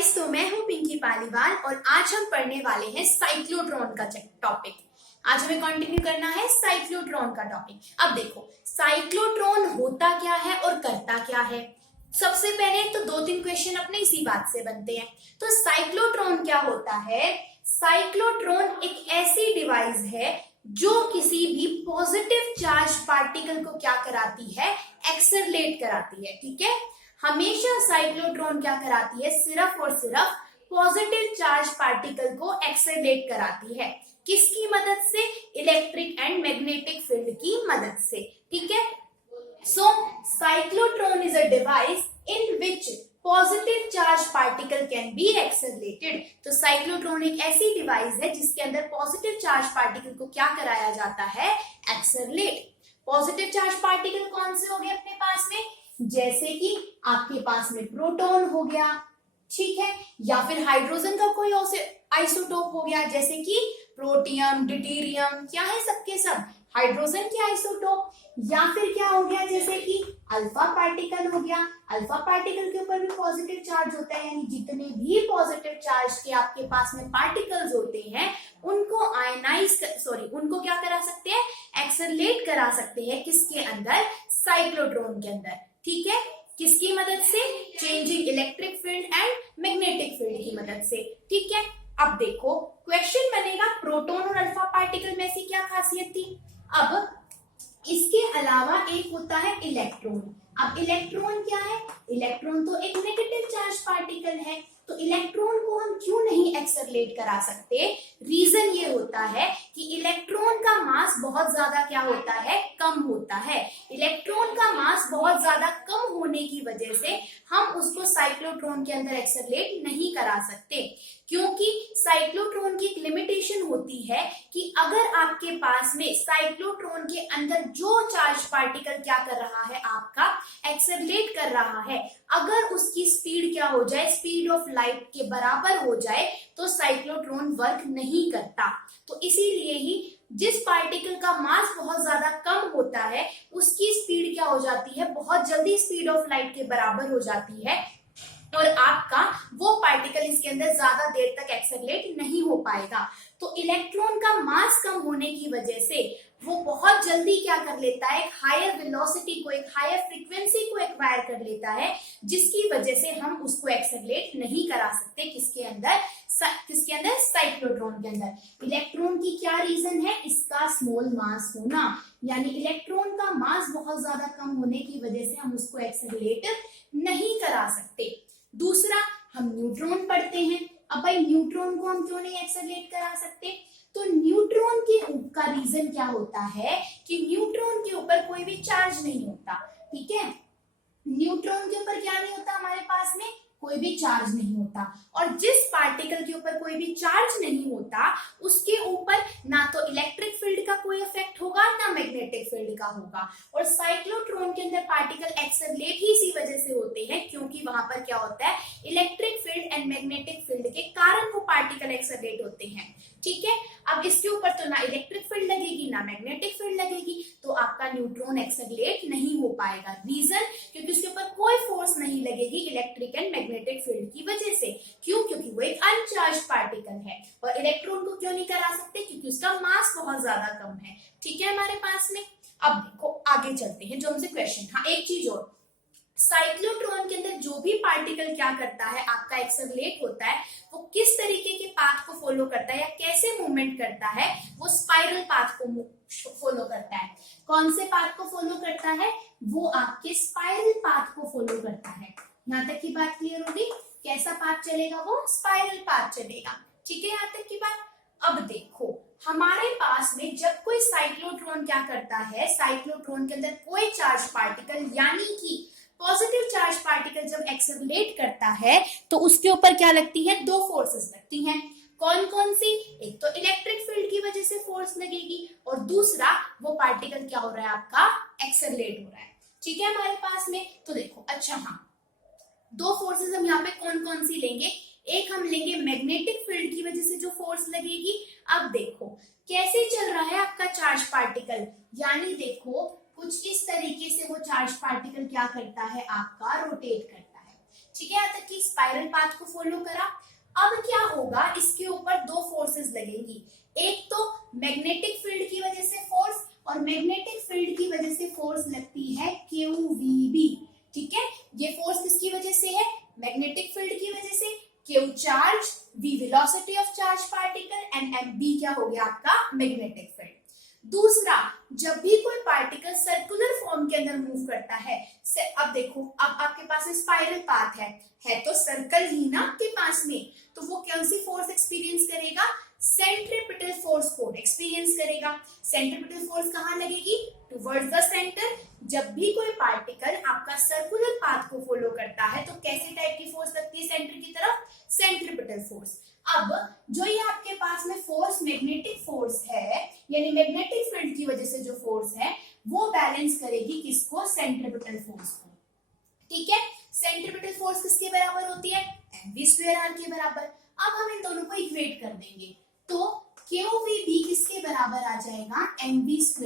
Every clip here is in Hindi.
गाइस, तो मैं हूं पिंकी पालीवाल और आज हम पढ़ने वाले हैं साइक्लोट्रॉन का टॉपिक। आज हमें कंटिन्यू करना है साइक्लोट्रॉन का टॉपिक। अब देखो, साइक्लोट्रॉन होता क्या है और करता क्या है। सबसे पहले तो 2-3 क्वेश्चन अपने इसी बात से बनते हैं। तो साइक्लोट्रॉन क्या होता है? साइक्लोट्रॉन एक ऐसी डिवाइस है जो किसी भी पॉजिटिव चार्ज पार्टिकल को क्या कराती है? एक्सेलरेट कराती है। ठीक है, हमेशा साइक्लोट्रॉन क्या कराती है? सिर्फ और सिर्फ पॉजिटिव चार्ज पार्टिकल को एक्सेलरेट कराती है। किसकी मदद से? इलेक्ट्रिक एंड मैग्नेटिक फील्ड की मदद से। ठीक है, so cyclotron is a device in which positive charge particle can be accelerated. तो साइक्लोट्रॉन एक ऐसी डिवाइस है जिसके अंदर पॉजिटिव चार्ज पार्टिकल को क्या कराया जाता है? एक्सेलरेट। पॉजिटिव चार्ज पार्टिकल कौन से हो गए अपने पास में? जैसे कि आपके पास में प्रोटॉन हो गया, ठीक है, या फिर हाइड्रोजन का कोई आइसोटोप हो गया, जैसे कि प्रोटियम, ड्यूटेरियम, क्या है सबके सब हाइड्रोजन के आइसोटोप। या फिर क्या हो गया, जैसे कि अल्फा पार्टिकल हो गया। अल्फा पार्टिकल के ऊपर भी पॉजिटिव चार्ज होता है, यानी जितने भी पॉजिटिव चार्ज के आपके पास में पार्टिकल्स होते हैं उनको उनको क्या करा सकते हैं? एक्सेलरेट करा सकते हैं। किसके अंदर? साइक्लोट्रॉन के अंदर। ठीक है, किसकी मदद से? Changing electric field and magnetic field की मदद से। ठीक है, अब देखो क्वेश्चन बनेगा प्रोटॉन और अल्फा पार्टिकल में ऐसी क्या खासियत थी। अब इसके अलावा एक होता है इलेक्ट्रॉन। अब इलेक्ट्रॉन क्या है? इलेक्ट्रॉन तो एक नेगेटिव चार्ज पार्टिकल है, तो इलेक्ट्रॉन को हम क्यों नहीं एक्सेलरेट करा सकते? रीजन ये होता है कि इलेक्ट्रॉन का मास बहुत ज्यादा क्या होता है? कम होता है। इलेक्ट्रॉन का मास बहुत ज्यादा कम होने की वजह से हम उसको साइक्लोट्रॉन के अंदर एक्सेलरेट नहीं करा सकते, क्योंकि साइक्लोट्रॉन की एक लिमिटेशन होती है कि अगर आपके पास में साइक्लोट्रॉन के अंदर जो चार्ज पार्टिकल क्या कर रहा है? आपका एक्सेलरेट कर रहा है, अगर उसकी स्पीड क्या हो जाए? स्पीड ऑफ लाइट के बराबर हो जाए तो साइक्लोट्रॉन वर्क नहीं करता। तो इसीलिए ही जिस पार्टिकल का मास बहुत ज्यादा कम होता है उसकी स्पीड क्या हो जाती है? बहुत जल्दी स्पीड ऑफ लाइट के बराबर हो जाती है और आपका वो पार्टिकल इसके अंदर ज्यादा देर तक एक्सेलरेट नहीं हो पाएगा। तो इलेक्ट्रॉन का मास कम होने की वजह से वो बहुत जल्दी क्या कर लेता है? एक हायर वेलोसिटी को, एक हायर फ्रीक्वेंसी को एक्वायर कर लेता है, जिसकी वजह से हम उसको एक्सेलरेट नहीं करा सकते। किसके अंदर? साइक्लोट्रॉन के अंदर। इलेक्ट्रॉन की क्या रीजन है? इसका स्मॉल मास होना, यानी इलेक्ट्रॉन का मास बहुत ज्यादा कम होने की वजह से हम उसको एक्सेलरेट नहीं करा सकते। दूसरा, हम न्यूट्रॉन पढ़ते हैं। अब भाई न्यूट्रॉन को हम क्यों नहीं एक्सेलरेट करा सकते? तो न्यूट्रॉन के का रीजन क्या होता है कि न्यूट्रॉन के ऊपर कोई भी चार्ज नहीं होता। ठीक है, न्यूट्रॉन के ऊपर क्या नहीं होता? हमारे पास में कोई भी चार्ज नहीं होता, और जिस पार्टिकल के ऊपर कोई भी चार्ज नहीं होता उसके ऊपर ना तो इलेक्ट्रिक फील्ड का कोई इफेक्ट होगा ना मैग्नेटिक फील्ड का होगा। और साइक्लोट्रॉन के अंदर पार्टिकल एक्सेलरेट ही इसी वजह से होते हैं क्योंकि वहां पर क्या होता है? Electric field and magnetic field के कारण वो पार्टिकल एक्सेलरेट होते हैं। ठीक है, अब इसके ऊपर तो ना इलेक्ट्रिक फील्ड लगेगी ना मैग्नेटिक फील्ड लगेगी, तो आपका न्यूट्रॉन एक्सेलरेट नहीं हो पाएगा। रीजन? क्योंकि उसके ऊपर कोई फोर्स नहीं लगेगी इलेक्ट्रिक एंड मैग्नेटिक फील्ड की वजह से। क्यों? क्योंकि वो एक अनचार्ज पार्टिकल है। और इलेक्ट्रॉन को क्यों नहीं करा सकते? क्योंकि उसका मास बहुत ज्यादा कम है। ठीक है हमारे पास में। अब देखो आगे चलते हैं जो हमसे क्वेश्चन। हाँ, एक चीज और, साइक्लोट्रॉन के अंदर जो भी पार्टिकल क्या करता है? आपका एक्सेलरेट होता है, वो किस तरीके के पाथ को फॉलो करता है या कैसे मूवमेंट करता है? वो स्पाइरल पाथ को फॉलो करता है। कौन से पाथ को फॉलो करता है? वो आपके स्पाइरल पाथ को फॉलो करता है। यहाँ तक की बात क्लियर होगी? कैसा पाथ चलेगा? वो स्पाइरल पाथ चलेगा। ठीक है, यहाँ तक की बात। अब देखो हमारे पास में जब कोई साइक्लोट्रॉन क्या करता है? साइक्लोट्रॉन के अंदर कोई चार्ज पार्टिकल यानी कि पॉजिटिव चार्ज पार्टिकल जब एक्सेलरेट करता है तो उसके ऊपर क्या लगती है? 2 फोर्सेस लगती हैं। कौन कौन सी? एक तो इलेक्ट्रिक फील्ड की वजह से फोर्स लगेगी और दूसरा वो पार्टिकल क्या हो रहा है? आपका एक्सेलरेट हो रहा है। ठीक है हमारे पास में। तो देखो, अच्छा हाँ, 2 फोर्सेस हम यहाँ पे कौन कौन सी लेंगे? एक हम लेंगे मैग्नेटिक फील्ड की वजह से जो फोर्स लगेगी। अब देखो कैसे चल रहा है आपका चार्ज पार्टिकल, यानी देखो कुछ इस तरीके से वो चार्ज पार्टिकल क्या करता है? आपका रोटेट करता है। ठीक है, यहाँ तक कि स्पाइरल पाथ को फॉलो करा। अब क्या होगा, इसके ऊपर दो फोर्सेस लगेंगी, एक तो मैग्नेटिक फील्ड की वजह से फोर्स, और मैग्नेटिक फील्ड की वजह से फोर्स लगती है QVB। ठीक है, ये फोर्स किसकी वजह से है, मैग्नेटिक फील्ड की वजह से। Q charge, V velocity of charge particle and MB क्या हो गया आपका मैग्नेटिक फील्ड। दूसरा, जब भी कोई पार्टिकल सर्कुलर फॉर्म के अंदर मूव करता है, अब देखो, अब आपके पास स्पाइरल पाथ है तो सर्कल ही ना आपके पास में, तो वो कौन सी फोर्स एक्सपीरियंस करेगा, सेंट्रीपिटल फोर्स को एक्सपीरियंस करेगा। सेंट्रीपिटल फोर्स कहाँ लगेगी, टुवर्ड्स द सेंटर। जब भी कोई पार्टिकल आपका सर्कुलर पाथ को फॉलो करता है तो कैसे टाइप की फोर्स लगती है सेंटर की तरफ, सेंट्रीपिटल फोर्स। अब जो ये आपके पास में फोर्स मैग्नेटिक फोर्स है, यानी मैग्नेटिक फील्ड की वजह से जो फोर्स है वो बैलेंस करेगी किसको, सेंट्रीपिटल फोर्स को। ठीक है, सेंट्रीपिटल फोर्स किसके बराबर होती है, mv²r के बराबर। अब हम इन दोनों को इक्वेट कर देंगे तो QVB किसके बराबर आ जाएगा, mv²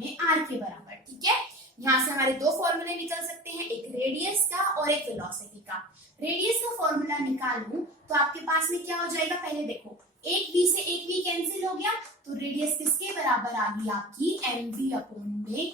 में r के बराबर। ठीक है, यहाँ से हमारे दो फॉर्मूले निकल सकते हैं, एक रेडियस का और एक वेलोसिटी का। रेडियस का फॉर्मूला निकालूं तो आपके पास में क्या हो जाएगा, पहले देखो, एक v से एक v कैंसिल हो गया, तो रेडियस किसके बराबर आ गई आपकी, mv/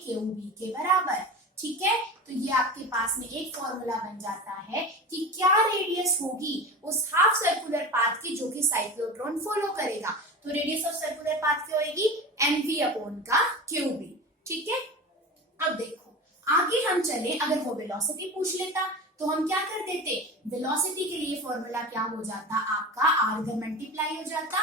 QB के बराबर। ठीक है, तो ये आपके पास में एक फॉर्मूला बन जाता है कि क्या रेडियस होगी उस हाफ सर्कुलर पाथ की जो कि साइक्लोट्रॉन फॉलो करेगा। तो रेडियस ऑफ सर्कुलर पाथ क्या होगी, mv/QB। ठीक है, अब देखो आगे हम चले, अगर वो वेलोसिटी पूछ लेता तो हम क्या कर देते, वेलोसिटी के लिए फॉर्मूला क्या हो जाता आपका, r इधर मल्टीप्लाई हो जाता,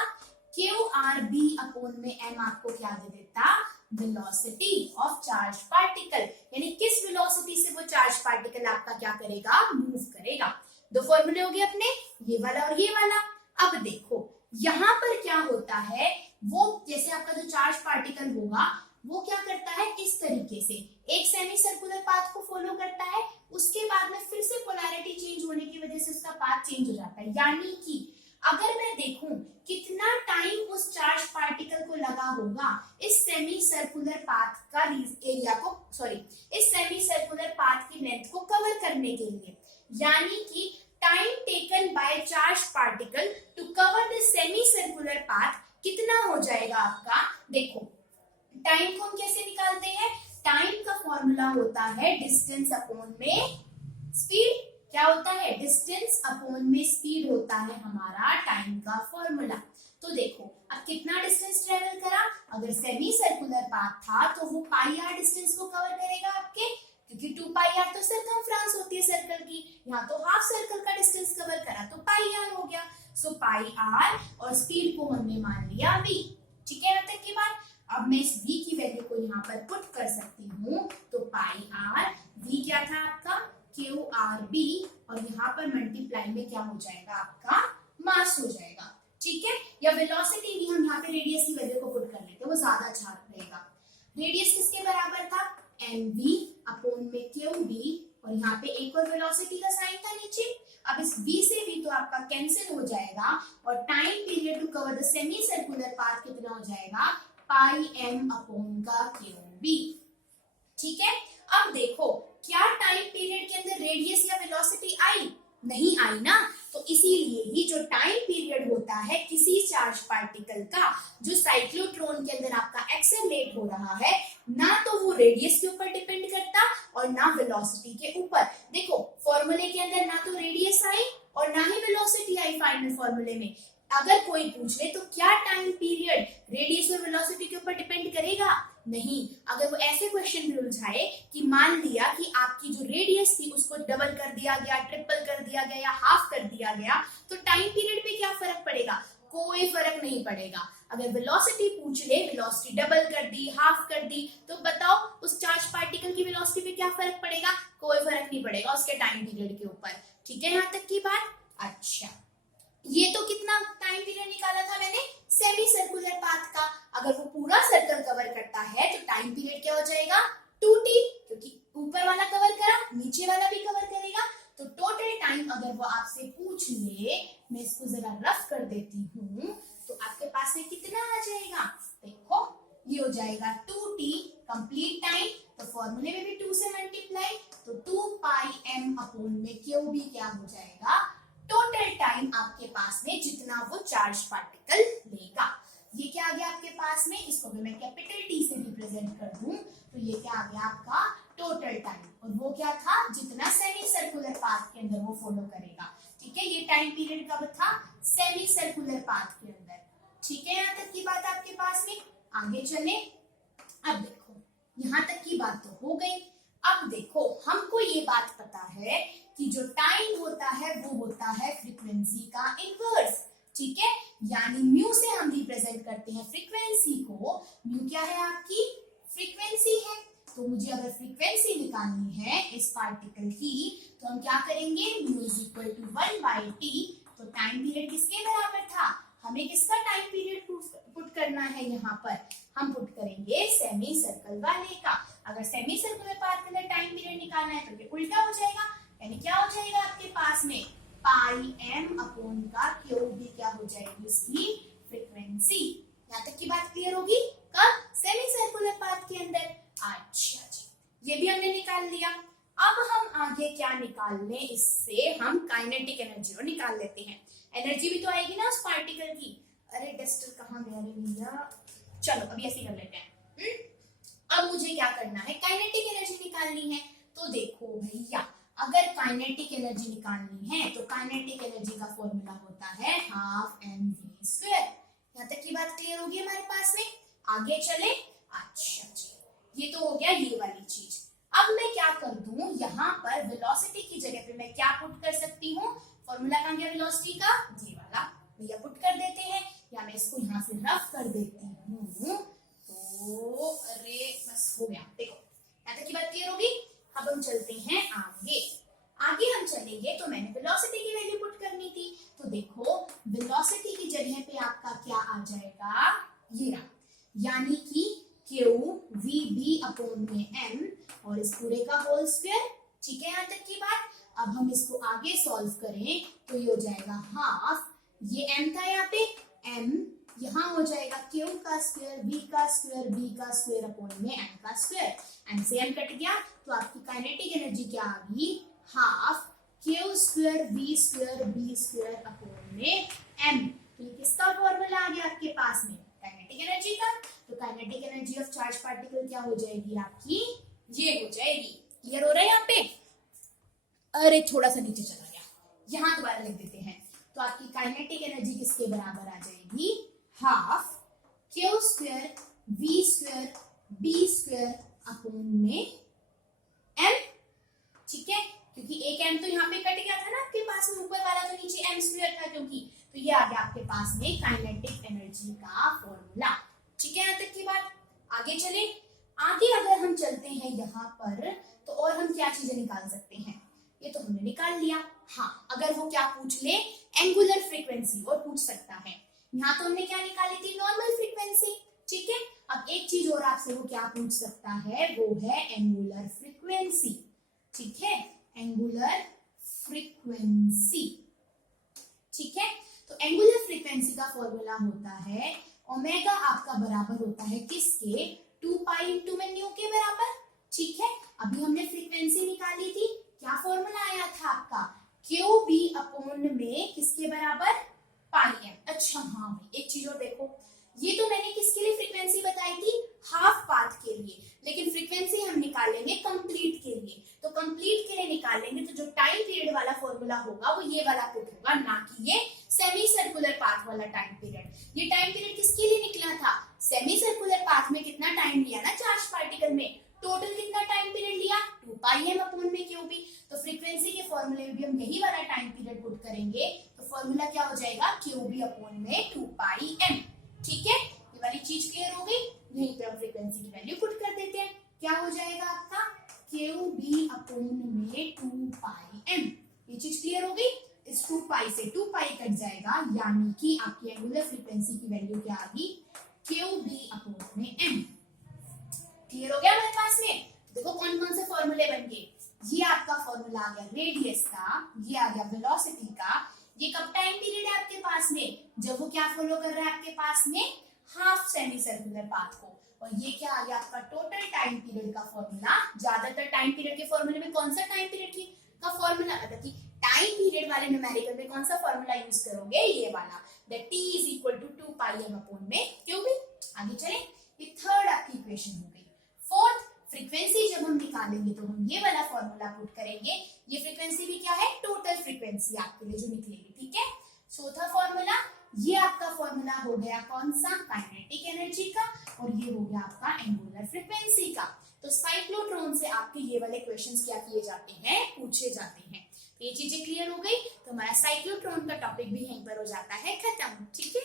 QRB/m आपको क्या दे देता, वेलोसिटी ऑफ चार्ज पार्टिकल, यानी किस वेलोसिटी से वो चार्ज पार्टिकल आपका क्या करेगा, मूव करेगा। दो फॉर्मूले हो गए अपने, ये वाला और ये वाला। अब देखो यहाँ पर क्या होता है, वो जैसे आपका जो चार्ज पार्टिकल होगा वो क्या करता है, इस तरीके से एक सेमी सर्कुलर पाथ को फॉलो करता है, उसके बाद में फिर से पोलैरिटी चेंज होने की वजह से उसका पाथ चेंज हो जाता है। यानी कि अगर मैं देखूं कितना टाइम उस चार्ज पार्टिकल को लगा होगा इस सेमी सर्कुलर पाथ का एरिया को, सॉरी, इस सेमी सर्कुलर पाथ की लेंथ को कवर करने के लिए, यानी कि time taken by charge particle to cover the semi circular path कितना हो जाएगा आपका। देखो टाइम को हम कैसे निकालते हैं, टाइम का फॉर्मूला होता है डिस्टेंस अपॉन में स्पीड। क्या होता है, डिस्टेंस अपॉन में स्पीड होता है हमारा टाइम का फॉर्मूला। तो देखो अब कितना डिस्टेंस ट्रेवल करा, अगर सेमी सर्कुलर पाथ था तो वो πr डिस्टेंस को कवर करेगा आपके, क्योंकि 2πr तो सर्कमफ्रेंस होती है सर्कल की, यहाँ तो हाफ सर्कल का डिस्टेंस कवर करा तो πr हो गया। सो πr और स्पीड को हमने मान लिया v। ठीक है, अब तक की बात। अब मैं इस v की वैल्यू को यहाँ पर पुट कर सकती हूँ, तो πr, v क्या था आपका QRB, और यहाँ पर मल्टीप्लाई में क्या हो जाएगा आपका मास हो जाएगा। ठीक है, या वेलोसिटी भी हम यहाँ पे रेडियस की वैल्यू को पुट कर लेते हैं, वो ज्यादा अच्छा रहेगा। रेडियस किसके बराबर था, mv/QB, और यहाँ पे एक और वेलोसिटी का साइन था नीचे। अब इस v से v तो आपका कैंसिल हो जाएगा, और time period to cover the semi circular path कितना हो जाएगा, πm/QB। ठीक है, अब देखो क्या टाइम पीरियड के अंदर रेडियस या वेलोसिटी आई, नहीं आई ना, तो इसीलिए ही जो टाइम पीरियड होता है किसी चार्ज पार्टिकल का जो साइक्लोट्रॉन के अंदर आपका एक्सेलरेट हो रहा है, ना तो वो रेडियस के ऊपर डिपेंड करता और ना वेलोसिटी के ऊपर। देखो फॉर्मूले के अंदर ना तो रेडियस आई और ना ही वेलोसिटी आई फाइनल फॉर्मूले में। अगर कोई पूछ ले तो क्या टाइम पीरियड रेडियस और वेलोसिटी के ऊपर डिपेंड करेगा, नहीं। अगर वो ऐसे क्वेश्चन भी उलझाए कि मान लिया कि आपकी जो रेडियस थी उसको डबल कर दिया गया, ट्रिपल कर दिया गया या हाफ कर दिया गया, तो टाइम पीरियड पे क्या फर्क पड़ेगा, कोई फर्क नहीं पड़ेगा। अगर वेलोसिटी पूछ ले, वेलोसिटी डबल कर दी, हाफ कर दी, तो बताओ उस चार्ज पार्टिकल की वेलोसिटी पे क्या फर्क पड़ेगा, कोई फर्क नहीं पड़ेगा उसके टाइम पीरियड के ऊपर। ठीक है, यहाँ तक की बात। अच्छा, ये तो कितना टाइम पीरियड निकाला था मैंने, सेमी सर्कुलर पाथ का। अगर वो पूरा सर्कल कवर करता है तो टाइम पीरियड क्या हो जाएगा, 2t, क्योंकि ऊपर वाला कवर करा नीचे वाला भी कवर करेगा, तो टोटल टाइम अगर वो आपसे पूछ ले, मैं इसको जरा रफ कर देती हूँ, तो आपके पास में कितना आ जाएगा, देखो ये हो जाएगा 2t कंप्लीट टाइम, तो फॉर्मूले में भी 2 से मल्टीप्लाई, तो 2 पाई m अपॉन में क्यू भी क्या हो जाएगा, टोटल टाइम आपके पास में जितना वो चार्ज पार्टिकल लेगा। ये क्या आ गया आपके पास में, इसको भी मैं कैपिटल टी से रिप्रेजेंट कर दूं तो ये क्या आ गया आपका टोटल टाइम, और वो क्या था, जितना सेमी सर्कुलर पाथ के अंदर वो फॉलो करेगा। ठीक है, ये टाइम पीरियड कब था, सेमी सर्कुलर पाथ के अंदर। ठीक है, यहाँ तक की बात आपके पास में। आगे चले, अब देखो यहाँ तक की बात तो हो गई। अब देखो हमको ये बात पता है कि जो टाइम होता है वो होता है फ्रीक्वेंसी का इनवर्स। ठीक है, यानी म्यू से हम रिप्रेजेंट करते हैं फ्रीक्वेंसी को। म्यू क्या है, आपकी फ्रीक्वेंसी है। तो मुझे अगर फ्रीक्वेंसी निकालनी है इस पार्टिकल की, तो हम क्या करेंगे, mu is equal to 1/t। तो टाइम पीरियड किसके बराबर था, हमें किसका टाइम पीरियड पुट करना है, यहाँ पर हम पुट करेंगे सेमी सर्कल वाले का। अगर सेमी सर्कुलर पाथ के अंदर टाइम पीरियड निकालना है तो ये उल्टा हो जाएगा, यानी क्या हो जाएगा आपके पास में, पाई m अपॉन का क्यू भी क्या हो जाएगी उसकी फ्रीक्वेंसी। यहाँ तक की बात क्लियर होगी, कब, सेमी सर्कुलर पाथ के अंदर। अच्छा जी, ये भी हमने निकाल लिया। अब हम आगे क्या निकाल लें, इससे हम काइनेटिक एनर्जी निकाल लेते हैं। एनर्जी भी तो आएगी ना उस पार्टिकल की। अरे डस्टर कहाँ गया रे भैया, चलो अभी ऐसे कर लेते हैं। अब मुझे क्या करना है, काइनेटिक एनर्जी निकालनी है। तो देखो भैया, अगर काइनेटिक एनर्जी निकालनी है तो काइनेटिक एनर्जी का फॉर्मूला होता है हाफ mv²। यहाँ तक की बात क्लियर होगी हमारे पास में। आगे चले, अच्छा जी, ये तो हो गया ये वाली चीज। अब मैं क्या कर दूं, यहाँ पर वेलोसिटी की जगह पे मैं क्या पुट कर सकती हूँ, फॉर्मूला कहाँ गया वेलोसिटी का, ये वाला भैया पुट कर देते हैं, या मैं इसको यहाँ से रफ कर देती हूँ। तो अरे बस हो गया, देखो यहाँ तक की बात क्लियर होगी। अब हम चलते हैं आगे। आगे हम चलेंगे तो मैंने वेलोसिटी की वैल्यू पुट करनी थी। तो देखो वेलोसिटी की जगह पे आपका क्या आ जाएगा, ये रहा, यानी कि क्यू वी बी अपॉन में m और इस पूरे का होल स्क्वायर। ठीक है, यहाँ तक की बात। अब हम इसको आगे सॉल्व करें तो ये हो जाएगा हाफ, ये m था यहाँ पे, m यहाँ हो जाएगा क्यू का स्क्वायर, v का स्क्वायर, b का स्क्वायर अपॉन में m का स्क्वायर। m से m कट गया तो आपकी काइनेटिक एनर्जी क्या आ गई, half Q square v square b square upon में m। तो ये किसका फॉर्मूला आ गया आपके पास में, काइनेटिक एनर्जी का। तो kinetic energy of charge particle क्या हो जाएगी आपकी, ये हो जाएगी। क्लियर हो रहा है यहाँ पे, अरे थोड़ा सा नीचे चला गया, यहाँ दोबारा लिख देते हैं। तो आपकी काइनेटिक एनर्जी किसके बराबर आ जाएगी, half Q square v square b square upon में m। ठीक है, क्योंकि एक m तो यहाँ पे कट गया था ना आपके पास में, ऊपर वाला तो नीचे m स्क्वायर था क्योंकि, तो ये आ गया आपके पास में काइनेटिक एनर्जी का फॉर्मूला। ठीक है, यहाँ तक की बात। आगे चले, आगे अगर हम चलते हैं यहाँ पर तो और हम क्या चीजें निकाल सकते हैं, ये तो हमने निकाल लिया। हाँ, अगर वो क्या पूछ ले, एंगुलर फ्रीक्वेंसी और पूछ सकता है। यहाँ तो हमने क्या निकाली थी, नॉर्मल फ्रीक्वेंसी। ठीक है, अब एक चीज और आपसे वो क्या पूछ सकता है, वो है एंगुलर फ्रीक्वेंसी। ठीक है, एंगुलर फ्रीक्वेंसी। ठीक है, तो एंगुलर फ्रीक्वेंसी का फॉर्मूला होता है ओमेगा आपका बराबर होता है किसके, 2 पाई इंटू में न्यू के बराबर। ठीक है, अभी हमने फ्रीक्वेंसी निकाली थी, क्या फॉर्मूला आया था आपका, क्यू बी अपॉन में किसके बराबर, पाई एम। अच्छा हाँ भाई, एक चीज और देखो, ये तो मैंने किसके लिए फ्रीक्वेंसी बताई थी, हाफ पाथ के लिए, लेकिन फ्रीक्वेंसी हम निकालेंगे कंप्लीट के लिए। तो कंप्लीट के लिए निकालेंगे तो जो टाइम पीरियड वाला फॉर्मूला होगा वो ये वाला पुट होगा, ना कि ये सेमी सर्कुलर पाथ वाला टाइम पीरियड। ये टाइम पीरियड किसके लिए निकला था, सेमी सर्कुलर पाथ में कितना टाइम लिया ना चार्ज पार्टिकल में, टोटल कितना टाइम पीरियड लिया, 2 पाई एम अपॉन में क्यू बी। तो फ्रीक्वेंसी के फॉर्मूले में भी हम यही वाला टाइम पीरियड पुट करेंगे, तो फॉर्मूला क्या हो जाएगा, क्यू बी अपॉन में 2 पाई एम। ठीक है, ये वाली चीज क्लियर हो गई। यहीं पे हम फ्रीक्वेंसी की वैल्यू पुट कर देते हैं, क्या हो जाएगा आपका, क्यू बी अपॉन में 2 पाई एम। ये चीज क्लियर हो गई। इस 2 पाई से 2 पाई कट जाएगा, यानी कि आपकी एंगुलर फ्रीक्वेंसी की वैल्यू क्या आ गई, क्यू बी अपॉन में एम। क्लियर हो गया हमारे पास में। देखो कौन कौन से फॉर्मूले बन गए, ये आपका फॉर्मूला आ गया रेडियस का, ये आ गया वेलोसिटी का। ये कब टाइम पीरियड है आपके पास में, जब वो क्या फॉलो कर रहा है आपके पास में, हाफ सेमी सर्कुलर पाथ को। और ये क्या आ गया आपका टोटल टाइम पीरियड का फॉर्मूला। ज्यादातर टाइम पीरियड के फॉर्मूले में कौन सा टाइम पीरियड का फॉर्मूला, मतलब कि टाइम पीरियड वाले न्यूमेरिकल में कौन सा फॉर्मूला यूज करोगे, ये वाला, that t is equal to 2 pi m upon में क्यों भी। आगे चले, ये थर्ड आपकी इक्वेशन हो गई। फोर्थ, फ्रीक्वेंसी जब हम निकालेंगे तो हम ये वाला फॉर्मूला पुट करेंगे। ये फ्रीक्वेंसी भी क्या है, टोटल फ्रीक्वेंसी आपके लिए जो निकलेगी, ठीक है। चौथा फॉर्मूला, ये आपका फॉर्मूला हो गया कौन सा, काइनेटिक एनर्जी का, और ये हो गया आपका एंगुलर फ्रीक्वेंसी का। तो साइक्लोट्रॉन से आपके ये वाले क्वेश्चंस क्या किए जाते हैं, पूछे जाते हैं। तो ये चीजें क्लियर हो गई, तो हमारा साइक्लोट्रॉन का टॉपिक भी यहीं पर हो जाता है खत्म, ठीक है।